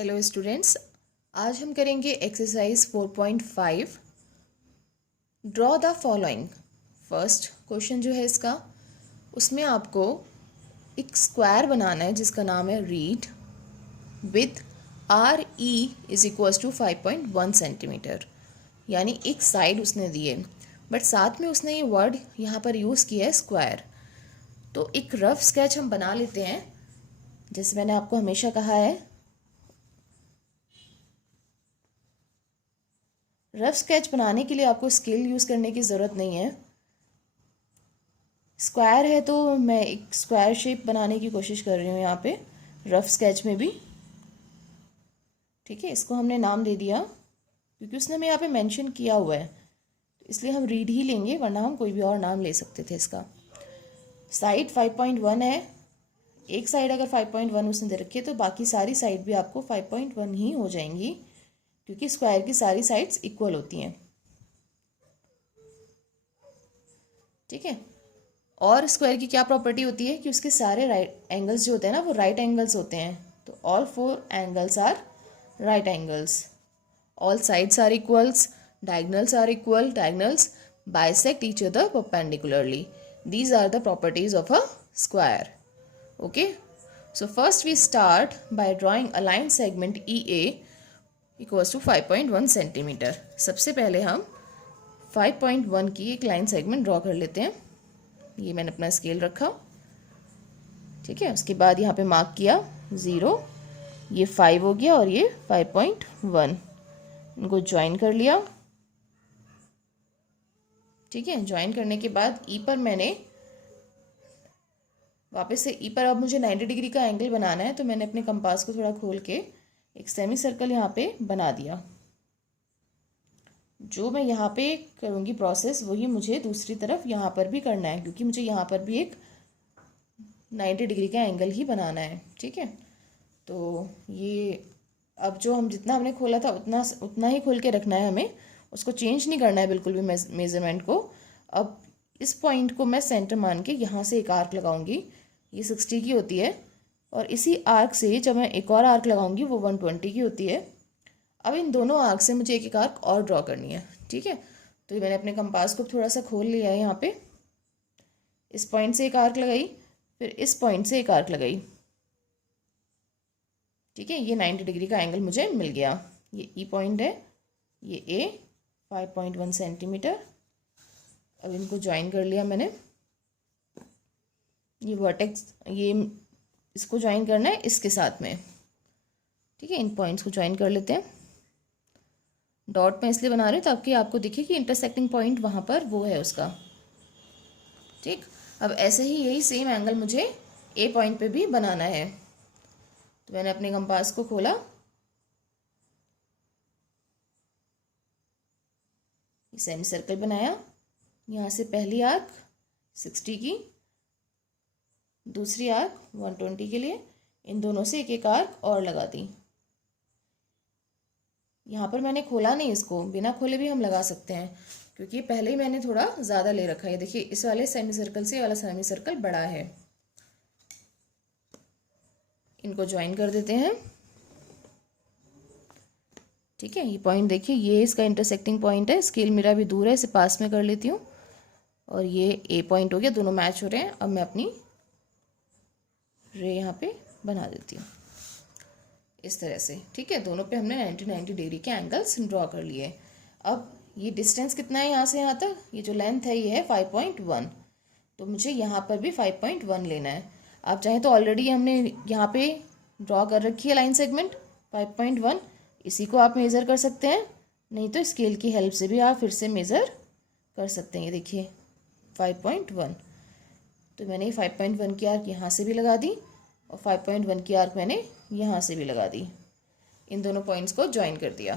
Hello students, आज हम करेंगे exercise 4.5 draw the following. First question जो है इसका, उसमें आपको एक स्क्वायर बनाना है जिसका नाम है read with R E is equals to 5.1 centimetre. यानी एक साइड उसने दी है, बट साथ में उसने ये वर्ड यहाँ पर यूज़ किया है स्क्वायर। तो एक रफ स्केच हम बना लेते हैं। जैसे मैंने आपको हमेशा कहा है, रफ स्केच बनाने के लिए आपको स्केल यूज़ करने की ज़रूरत नहीं है। स्क्वायर है तो मैं एक स्क्वायर शेप बनाने की कोशिश कर रही हूँ यहाँ पे रफ स्केच में भी। ठीक है, इसको हमने नाम दे दिया क्योंकि उसने हमें यहाँ पे मेंशन किया हुआ है, तो इसलिए हम रीड ही लेंगे, वरना हम कोई भी और नाम ले सकते थे इसका। साइड 5.1 है। एक साइड अगर 5.1 उसने दे रखी है तो बाकी सारी साइड भी आपको 5.1 ही हो जाएंगी, क्योंकि स्क्वायर की सारी साइड्स इक्वल होती हैं। ठीक है, और स्क्वायर की क्या प्रॉपर्टी होती है कि उसके सारे राइट एंगल्स जो होते हैं ना, वो राइट एंगल्स होते हैं। तो all 4 angles are right angles, all sides are equals, diagonals are equal, diagonals bisect each other perpendicularly. These are the properties of a square. Okay, so first we start by drawing a line segment EA equals to 5.1 centimetre. सबसे पहले हम 5.1 की एक line segment draw कर लेते हैं। ये मैंने अपना स्केल रखा। ठीक है, उसके बाद यहाँ पे मार्क किया 0, ये 5 हो गया और ये 5.1, इनको ज्वाइन कर लिया। ठीक है, ज्वाइन करने के बाद ई पर मैंने वापस से ई पर अब मुझे 90 डिग्री का एंगल बनाना है, तो मैंने अपने कंपास को थोड़ा खोल के एक सेमी सर्कल यहाँ पे बना दिया। जो मैं यहाँ पे करूँगी प्रोसेस, वही मुझे दूसरी तरफ यहाँ पर भी करना है, क्योंकि मुझे यहाँ पर भी एक 90 डिग्री का एंगल ही बनाना है। ठीक है, तो ये अब जो हम जितना हमने खोला था उतना ही खोल के रखना है हमें, उसको चेंज नहीं करना है बिल्कुल भी मेज़रमेंट को। अब इस पॉइंट को मैं सेंटर मान के यहाँ से एक आर्क लगाऊंगी, ये 60 की होती है, और इसी आर्क से जब मैं एक और आर्क लगाऊंगी वो 120 की होती है। अब इन दोनों आर्क से मुझे एक एक आर्क और ड्रॉ करनी है। ठीक है, तो मैंने अपने कंपास को थोड़ा सा खोल लिया है यहाँ पे। इस पॉइंट से एक आर्क लगाई, फिर इस पॉइंट से एक आर्क लगाई। ठीक है, ये 90 डिग्री का एंगल मुझे मिल गया। ये ई पॉइंट है, ये ए 5.1 सेंटीमीटर। अब इनको ज्वाइन कर लिया मैंने। ये वर्टेक्स, ये इसको ज्वाइन करना है इसके साथ में। ठीक है, इन पॉइंट्स को ज्वाइन कर लेते हैं। डॉट में इसलिए बना रहे हैं ताकि आपको दिखे कि इंटरसेक्टिंग पॉइंट वहाँ पर वो है उसका। ठीक, अब ऐसे ही यही सेम एंगल मुझे ए पॉइंट पे भी बनाना है। तो मैंने अपने कंपास को खोला, सेमी सर्कल बनाया। यहाँ से पहली आर्क 60 की, दूसरी आर्क 120 के लिए, इन दोनों से एक एक आर्क और लगा दी। यहाँ पर मैंने खोला नहीं, इसको बिना खोले भी हम लगा सकते हैं, क्योंकि पहले ही मैंने थोड़ा ज़्यादा ले रखा है। देखिए, इस वाले सेमी सर्कल से ये वाला सेमी सर्कल बड़ा है। इनको ज्वाइन कर देते हैं। ठीक है, ये पॉइंट देखिए, ये इसका इंटरसेक्टिंग पॉइंट है। स्केल मेरा भी दूर है, इसे पास में कर लेती हूँ, और ये ए पॉइंट हो गया। दोनों मैच हो रहे हैं। अब मैं अपनी रे यहाँ पे बना देती हूँ इस तरह से। ठीक है, दोनों पे हमने 90 डिग्री के एंगल्स ड्रॉ कर लिए। अब ये डिस्टेंस कितना है यहाँ से यहाँ तक, ये जो लेंथ है ये है 5.1, तो मुझे यहाँ पर भी 5.1 लेना है। आप चाहें तो ऑलरेडी हमने यहाँ पे ड्रॉ कर रखी है लाइन सेगमेंट 5.1, इसी को आप मेज़र कर सकते हैं, नहीं तो स्केल की हेल्प से भी आप फिर से मेज़र कर सकते हैं। ये देखिए 5.1, तो मैंने 5.1 की आर्क यहाँ से भी लगा दी, और 5.1 की आर्क मैंने यहाँ से भी लगा दी। इन दोनों पॉइंट्स को ज्वाइन कर दिया।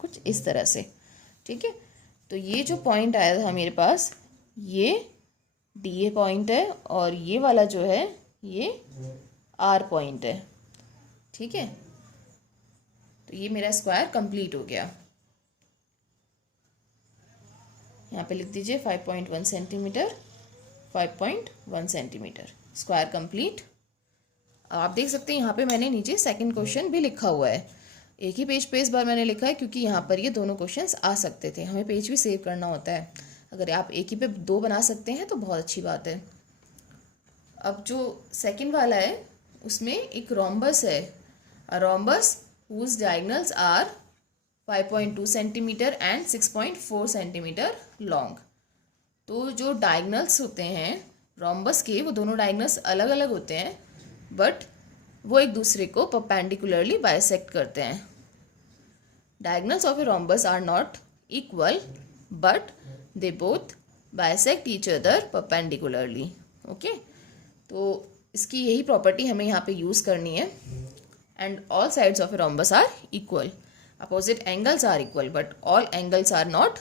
कुछ इस तरह से। ठीक है, तो ये जो पॉइंट आया था मेरे पास, ये डी ए पॉइंट है, और ये वाला जो है ये आर पॉइंट है। ठीक है, तो ये मेरा स्क्वायर कंप्लीट हो गया। यहाँ पे लिख दीजिए 5.1 सेंटीमीटर, 5.1 सेंटीमीटर स्क्वायर कंप्लीट। आप देख सकते हैं यहाँ पे मैंने नीचे सेकंड क्वेश्चन भी लिखा हुआ है। एक ही पेज पे इस बार मैंने लिखा है क्योंकि यहाँ पर ये दोनों क्वेश्चंस आ सकते थे, हमें पेज भी सेव करना होता है। अगर आप एक ही पे दो बना सकते हैं तो बहुत अच्छी बात है। अब जो सेकंड वाला है उसमें एक रोम्बस है, a rhombus whose diagonals are 5.2 centimetre and 6.4 centimetre long. तो जो डायगोनल्स होते हैं रोम्बस के, वो दोनों डायगोनल्स अलग अलग होते हैं बट वो एक दूसरे को परपेंडिकुलरली बाइसेक्ट करते हैं। Diagonals of a rhombus are not equal but they both bisect each other perpendicularly. Okay, तो इसकी यही प्रॉपर्टी हमें यहाँ पे यूज़ करनी है। And all sides of a rhombus are equal, opposite angles are equal but all angles are not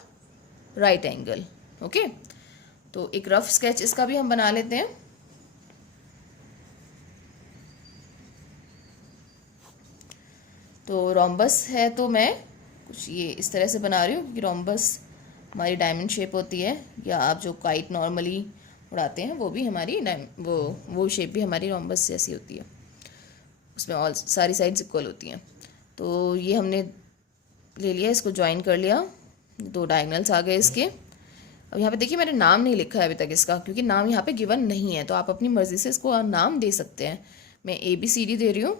right angle. Okay, तो एक रफ स्केच इसका भी हम बना लेते हैं। तो रोम्बस है तो मैं कुछ ये इस तरह से बना रही हूँ क्योंकि रोम्बस हमारी डायमंड शेप होती है, या आप जो काइट नॉर्मली उड़ाते हैं वो भी हमारी वो शेप भी हमारी रोम्बस जैसी होती है, उसमें ऑल सारी साइड्स इक्वल होती हैं। तो ये हमने ले लिया, इसको ज्वाइन कर लिया, दो डायगोनल्स आ गए इसके। अब यहाँ पे देखिए मैंने नाम नहीं लिखा है अभी तक इसका, क्योंकि नाम यहाँ पे गिवन नहीं है, तो आप अपनी मर्जी से इसको नाम दे सकते हैं। मैं ABCD दे रही हूँ,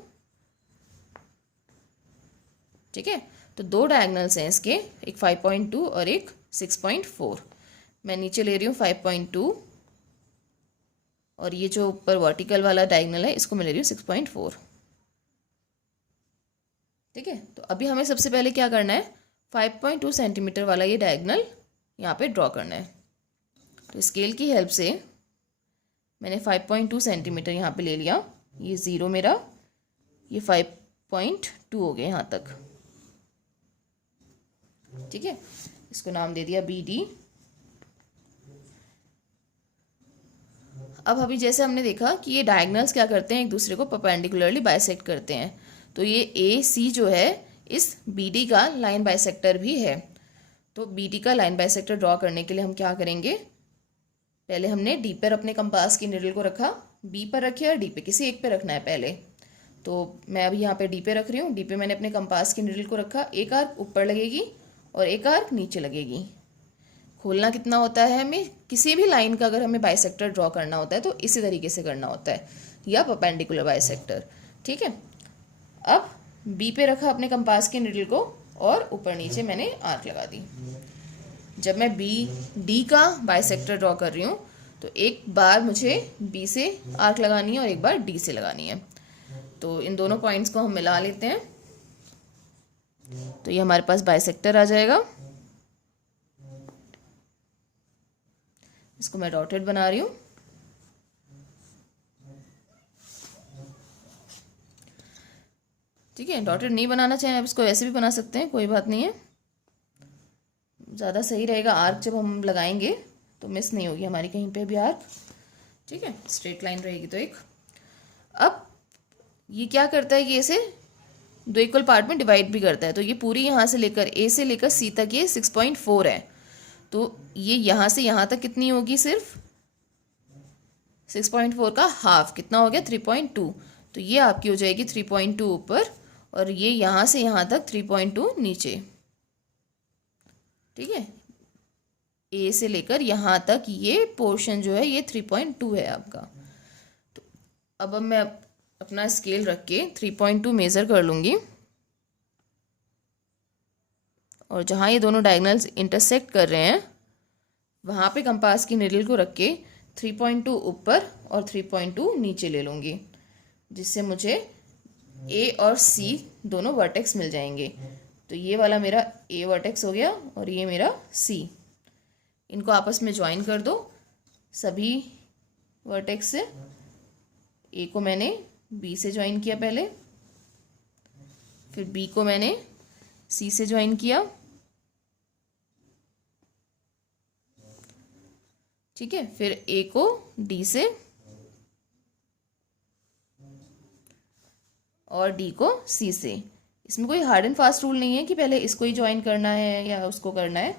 ठीक है। तो दो डायगोनल्स हैं इसके, एक 5.2 और एक 6.4। मैं नीचे ले रही हूँ 5.2 और ये जो ऊपर वर्टिकल वाला डायगोनल है इसको मैं ले रही हूँ 6.4, ठीक है। तो अभी हमें सबसे पहले क्या करना है, 5.2 सेंटीमीटर वाला ये डायगोनल यहाँ पे ड्रॉ करना है। तो स्केल की हेल्प से मैंने 5.2 सेंटीमीटर यहाँ पे ले लिया, ये 0 मेरा, ये 5.2 हो गया यहाँ तक, ठीक है। इसको नाम दे दिया BD। अब अभी जैसे हमने देखा कि ये डायगोनल्स क्या करते हैं, एक दूसरे को परपेंडिकुलरली बाइसेक्ट करते हैं। तो ये AC जो है इस BD का लाइन बाइसेक्टर भी है। तो BD का लाइन बाइसेक्टर ड्रॉ करने के लिए हम क्या करेंगे, पहले हमने D पर अपने कंपास की निडल को रखा, B पर रखिए और D पे, किसी एक पे रखना है पहले। तो मैं अभी यहाँ पे D पे रख रही हूँ, D पे मैंने अपने कंपास की निडल को रखा, एक आर्क ऊपर लगेगी और एक आर्क नीचे लगेगी। खोलना कितना होता है, हमें किसी भी लाइन का अगर हमें बाइसेक्टर ड्रॉ करना होता है तो इसी तरीके से करना होता है, या परपेंडिकुलर बाइसेक्टर, ठीक है। अब B पे रखा अपने कंपास की निडल को और ऊपर नीचे मैंने आर्क लगा दी। जब मैं BD का बाइसेक्टर ड्रॉ कर रही हूँ तो एक बार मुझे B से आर्क लगानी है और एक बार D से लगानी है। तो इन दोनों पॉइंट्स को हम मिला लेते हैं, तो ये हमारे पास बाइसेक्टर आ जाएगा। इसको मैं डॉटेड बना रही हूँ। ठीक है, डॉटेड नहीं बनाना चाहें आप इसको ऐसे भी बना सकते हैं, कोई बात नहीं है, ज़्यादा सही रहेगा। आर्क जब हम लगाएंगे तो मिस नहीं होगी हमारी कहीं पे भी आर्क, ठीक है, स्ट्रेट लाइन रहेगी। तो एक, अब ये क्या करता है, ये इसे दो इक्वल पार्ट में डिवाइड भी करता है। तो ये पूरी यहाँ से लेकर A से लेकर C तक ये 6.4 है। तो ये यहाँ से यहाँ तक कितनी होगी, सिर्फ 6.4 का हाफ कितना हो गया, 3.2। तो ये आपकी हो जाएगी 3.2 ऊपर और ये यहाँ से यहाँ तक 3.2 नीचे, ठीक है। A से लेकर यहाँ तक ये पोर्शन जो है ये 3.2 है आपका। तो अब मैं अपना स्केल रख के 3.2 मेज़र कर लूँगी और जहाँ ये दोनों डायगोनल्स इंटरसेक्ट कर रहे हैं वहाँ पे कंपास की निडल को रख के 3.2 ऊपर और 3.2 नीचे ले लूँगी, जिससे मुझे A और C दोनों वर्टेक्स मिल जाएंगे। तो ये वाला मेरा A वर्टेक्स हो गया और ये मेरा C। इनको आपस में ज्वाइन कर दो सभी वर्टेक्स से। A को मैंने B से ज्वाइन किया पहले, फिर B को मैंने C से ज्वाइन किया, ठीक है, फिर A को D से और D को C से। इसमें कोई हार्ड एंड फास्ट रूल नहीं है कि पहले इसको ही ज्वाइन करना है या उसको करना है,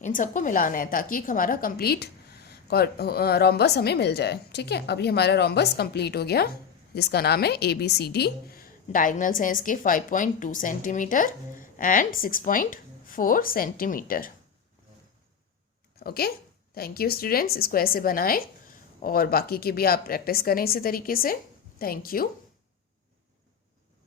इन सबको मिलाना है ताकि हमारा कंप्लीट रोम्बस हमें मिल जाए। ठीक है, अभी हमारा रोम्बस कंप्लीट हो गया जिसका नाम है ABCD। डायगनल्स हैं इसके 5.2 centimetre and 6.4 centimetre. Okay, thank you students, इसको ऐसे बनाएं और बाकी के भी आप प्रैक्टिस करें इसी तरीके से। Thank you.